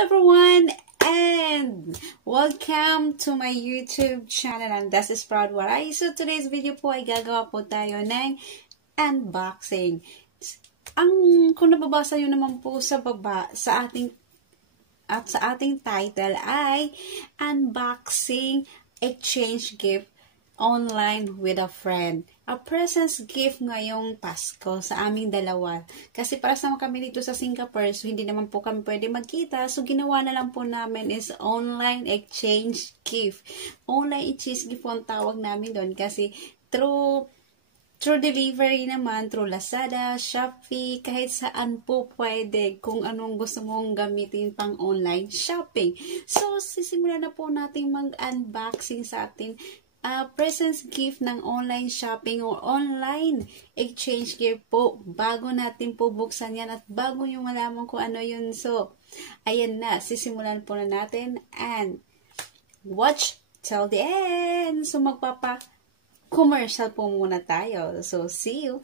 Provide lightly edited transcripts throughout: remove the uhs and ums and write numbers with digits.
everyone, and welcome to my YouTube channel, and this is Proud WARAY. So today's video po ay gagawa po tayo ng unboxing. Kung nababasa nyo naman po sa baba sa ating title ay unboxing exchange gift online with a friend. A presents gift ngayong Pasko sa aming dalawa. Kasi para sa kami dito sa Singapore, so hindi naman po kami pwede magkita. So ginawa na lang po namin is online exchange gift. Online exchange gift po ang tawag namin doon kasi through delivery naman, through Lazada, Shopee, kahit saan po pwede kung anong gusto mong gamitin pang online shopping. So sisimulan na po natin mag-unboxing sa atin presents gift ng online shopping or online exchange gift po. Bago natin po buksan yan at bago nyo malaman kung ano yun. So, ayan na. Sisimulan po na natin and watch till the end. So, magpapa-commercial po muna tayo. So, see you!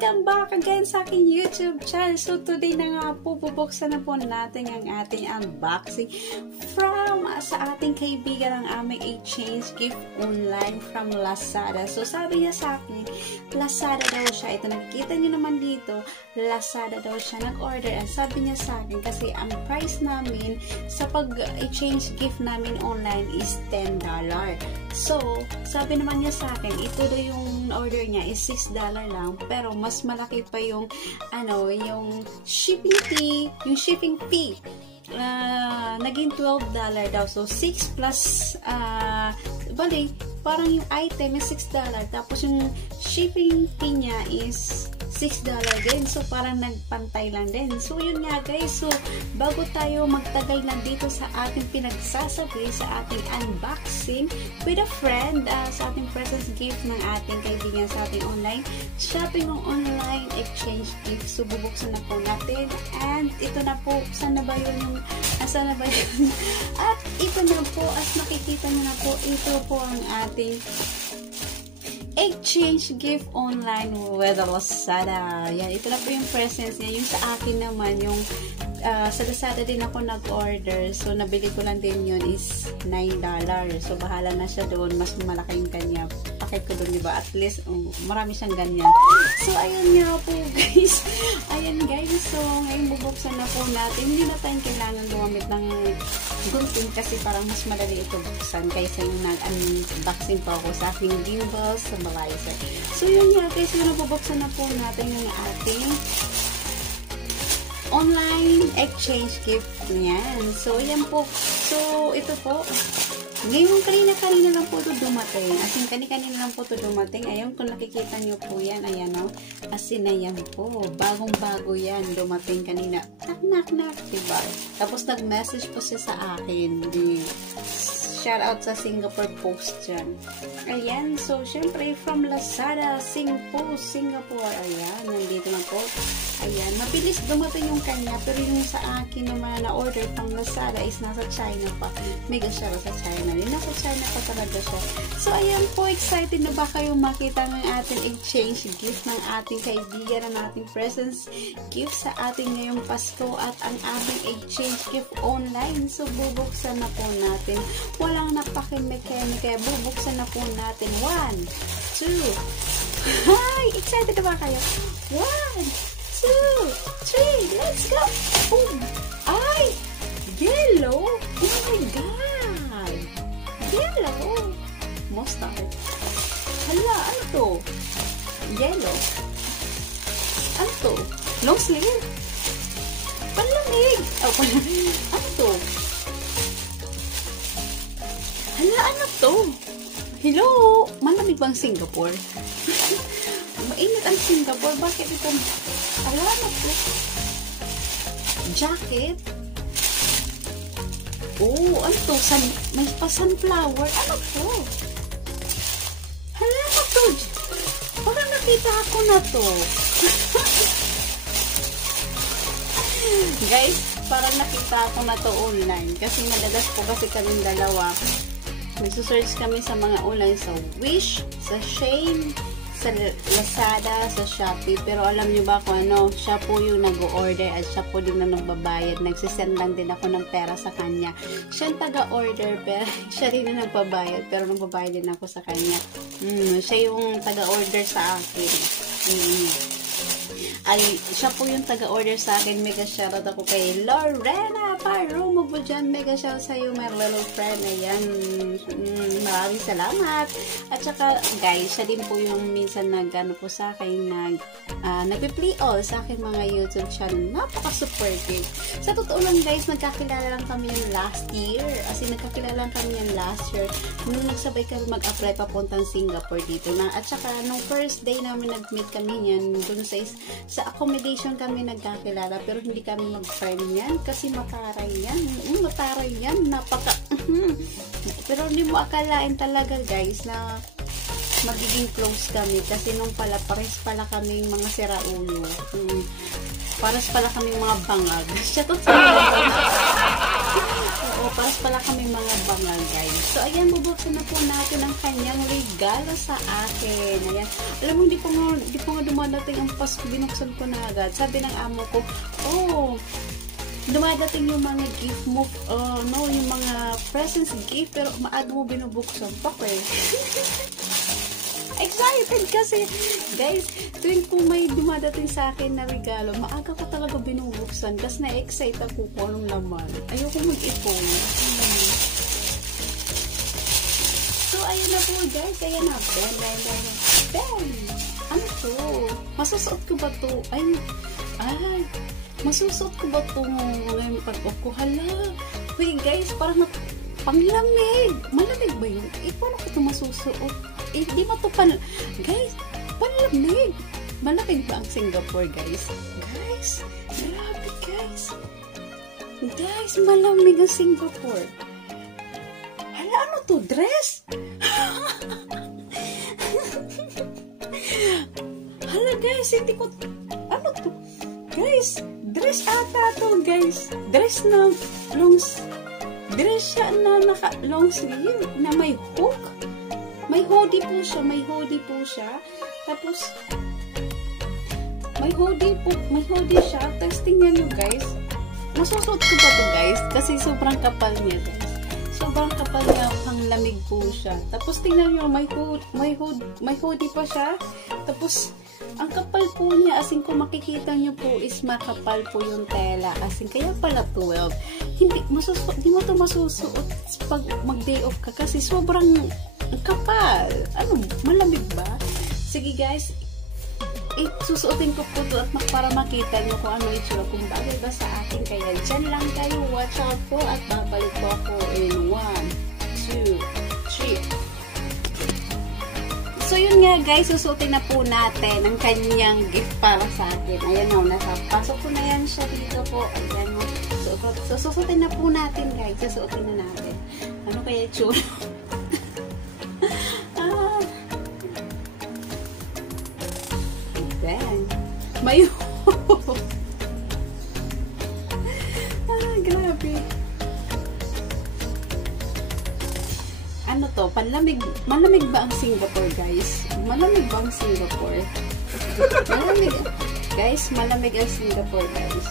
Welcome back again sa aking YouTube channel. So today na nga po, bubuksan na po natin ang ating unboxing from sa ating kaibigan ang aming exchange gift online from Lazada. So sabi niya sa akin, Lazada daw siya. Ito nakikita niyo naman dito, Lazada daw siya nag-order. And sabi niya sa akin kasi ang price namin sa pag-exchange gift namin online is $10. So sabi naman niya sa akin, ito daw yung order niya is $6 lang, pero mas malaki pa yung yung shipping fee. Naging $12 daw. So 6 plus bali parang yung item is $6, tapos yung shipping fee niya is $6 din. So parang nagpantay lang din. So yun nga guys. So bago tayo magtagal na dito sa ating pinagsasabi sa ating unboxing with a friend, sa ating presents gift ng ating kaibigan sa ating online shopping ng online exchange gift. So bubuksan na po natin. And ito na po, saan na ba yun? At ito na po, as makikita nyo na po, ito po ang ating exchange gift online with Lazada. Yan, ito na po yung presents niya. Yung sa akin naman, yung sa Lazada din ako nag-order. So, nabili ko lang din yun is $9. So, bahala na siya doon. Mas malaki yung kanya. Pakit ko doon, diba? At least, marami siyang ganyan. So, ayun nga po, guys. Ayan, guys. So, ngayon bubuksan na po natin. Hindi na tayong kailangan gumamit ng gunting kasi parang mas madali ito buksan kaysa yung nag-unboxing pa ako sa aking gimbals sa Malaysia. So, yun nga, guys. Ngayon bubuksan na po natin yung ating online exchange gift niyan. So, yan po. So, ito po. Ngayon, kanina lang po ito dumating. As in, kanina lang po ito dumating. Ayun, kung nakikita nyo po yan. Ayan, o. As in, ayan po. Bagong-bago yan. Dumating kanina. Knock. Diba? Tapos, nag-message po siya sa akin. Shout out sa Singapore Post dyan. Ayan. So, syempre, from Lazada, Singapore. Ayan. Nandito na po. Ayan. Mabilis dumating yung kanya. Pero yung sa akin naman na order pang Lazada is nasa China pa. Mega siya sa China. Nasa China pa talaga siya. So, ayan po. Excited na ba kayo makita ng ating exchange gift ng ating kaibigan, ng ating presents gift sa ating ngayong Pasko at ang ating exchange gift online. So, bubuksan na po natin. Walang napakimeke-meke. Bubuksan na po natin. 1, 2. Hi! Excited na ba kayo? 1, 2, 3. Let's go! Boom! Ay! Yellow! Oh my God! Yellow! Mustard. Hala, ano to? Yellow. Ano to? Long sleeve. Panlamig. Oh, panlamig. Ano to? Hala, ano to? Hello? Malamig bang Singapore? mainit ang Singapore. Bakit ito? Alam po. Jacket. Oh, ano to? May pa-sunflower. Ano to? Hala na to. Parang nakita ako na to. Guys, parang nakita ako na to online. Kasi madalas po kasi kaming dalawa. Nagsusearch kami sa mga online sa Wish, sa Shein, sa Lazada, sa Shopee. Pero alam nyo ba kung ano, siya po yung nag-order at siya po din na nagbabayad. Nagsisend lang din ako ng pera sa kanya. Siya yung taga-order, pero siya rin na nagbabayad. Pero nagbabayad din ako sa kanya. Siya yung taga-order sa akin. Ay, siya po yung taga-order sa akin. Mega shoutout ako kay Lorena Paromo po dyan. Mega shoutout sa'yo, my little friend. Ayan. Maraming salamat. At saka, guys, siya din po yung minsan nag-ano po sa akin, nag-play all sa akin mga YouTube channel. Napaka-supportive. Sa totoo lang, guys, nagkakilala lang kami yung last year. As in, nagkakilala lang kami yung last year. Nung nagsabay kami mag-apply papuntang Singapore dito. At saka, nung first day namin nag-meet kami yan, dun sa accommodation kami nagkakilala, pero hindi kami mag-friend yan kasi mataray yan. Mataray yan. Pero hindi mo akalain talaga, guys, na magiging close kami kasi nung pala, pares pala kami mga siraulo. Pares pala kami mga bangag. Oo, pares pala kami mga bangag, guys. So, ayan, bubuksan na po natin ang kanyang regalo sa akin. Ayan. Alam mo, hindi po nga dumadating ang Pasko. Binuksan ko na agad. Sabi ng amo ko, oh, dumadating yung mga gift mo, yung mga presents gift, pero maaga mo binubuksan. Pakwe. Excited kasi, guys, tuwing po may dumadating sa akin na regalo, maaga ko talaga binubuksan kasi na-excite ako kung anong laman. Ayoko mag-ipon. So, ayun na po, guys. Ayan na. Ben! Ano to? Masusuot ko ba to? Ay, masusuot ko ba to ngayon pag-off ko? Hala. Wait, guys, parang panglamig. Malamig ba yun? Paano ko ito masusuot? Di ba ito guys, panlamig. Malamig ba ang Singapore, guys? Guys, grabe, guys. Guys, malamig ang Singapore. Hala, ano to? Dress? Hala, guys, hindi ko... Ano to? Guys, dress ata to, guys. Dress na dress siya na naka-long sleeve na may hook. May hoodie po siya. Tapos, may hoodie siya. Tapos, tingnan nyo, guys. Masusuot ko ba to, guys? Kasi sobrang kapal niya, guys. Sobrang kapal niya, pang lamig po siya. Tapos, tingnan nyo, may hoodie pa siya. Tapos, ang kapal po niya, as in, kung makikita nyo po, is makapal po yung tela. As in, kaya pala 12. Hindi mo to masusuot pag mag-day off ka kasi sobrang kapal. Ano, malamig ba? Sige, guys, susuotin ko po to at para makita nyo kung ano itsura, kung bagay ba sa akin. Kaya dyan lang kayo, watch out po at babalik po ako in 1, 2, 3. So, yun nga, guys, susuotin na po natin ang kanyang gift para sa akin. Ayan o, pasok ko na yan siya dito po. Ayan o. So, susuotin na po natin, guys. Susuotin na natin. Ano kaya itsura? May grabe. Ano to? Malamig ba ang Singapore, guys? Malamig ba ang Singapore? Malamig. Guys, malamig ang Singapore, guys.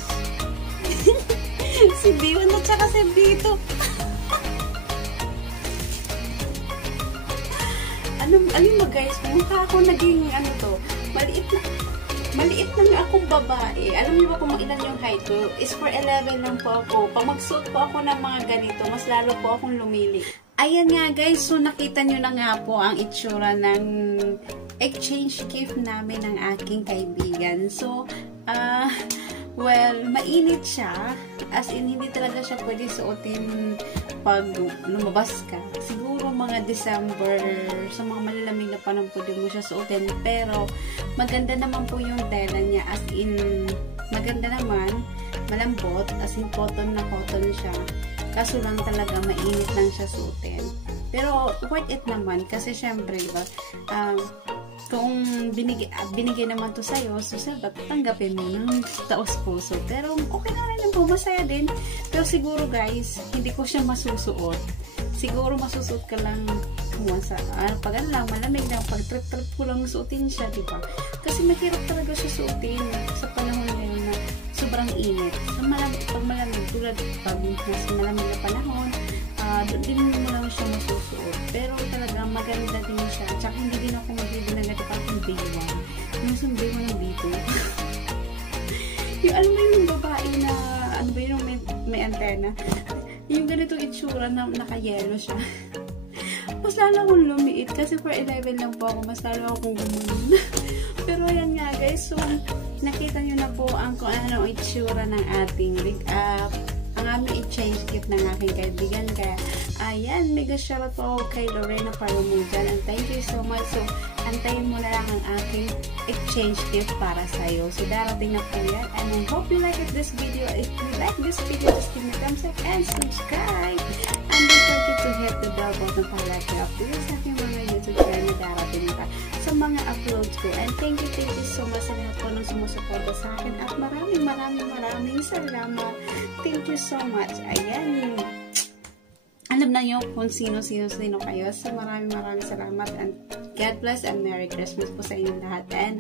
Si Dion at saka si Bito. Alin mo, guys? Mukha ako naging, ano to, maliit na nga akong babae. Alam niyo ba kung ilan yung height ko? Is for 11 lang po ako. Pag magsuot po ako ng mga ganito, mas lalo po akong lumili. Ayan nga, guys. So, nakita nyo na nga po ang itsura ng exchange gift namin ng aking kaibigan. So, well, mainit siya. As in, hindi talaga siya pwede suotin pag lumabas ka. Siguro, siguro mga December, sa mga malalamig na panahon pwede mo siya suotin. Pero, maganda naman po yung tela niya. As in, maganda naman, malambot. As in, cotton na cotton siya. Kaso lang talaga, mainit lang siya suotin. Pero, worth it naman. Kasi, syempre, diba, kung binigay naman to sa'yo, so dapat tanggapin mo ng taos puso. Pero okay na rin po, masaya din. Pero siguro guys, hindi ko siya masusuot. Siguro masusuot ka lang pag lang, malamig lang, pag trip-trip ko lang suotin siya, diba? Kasi mahirap talaga siya suotin sa panahon ngayon na sobrang init. Pag malamig, tulad pag nasa malamig na panahon, din mo lang siya masusuot. Pero talaga maganda din siya. Tsaka hindi din ako magbibig na ganito parang B1. Yung B1 ng B2. Yung alam mo yung babae na, ano ba yung may antena? Yung ganito itsura na naka-yellow siya. Mas lalo akong lumiit kasi for 11 lang po ako. Mas lalo akong gumanon. Pero ayan nga guys. So, nakita nyo na po ang kung ano itsura ng ating rig up. Ang aming i-change gift ng aking kaibigan. Kaya, ayan, mega shoutout po kay Lorena Paramujan. And thank you so much. So, antayin mo na lang ang aking exchange gift para sa'yo. So, darating na po yan. And I hope you like this video. If you like this video, just give me a thumbs up and subscribe. And don't forget to hit the bell button para like you update sa aking mga YouTube channel na darating pa sa mga uploads ko. And thank you so much sa lahat po ng sumusuporta sa akin. At maraming salamat. Thank you so much. Ayan. Alam na nyo kung sino kayo. So maraming salamat. And God bless and Merry Christmas po sa inyong lahat. And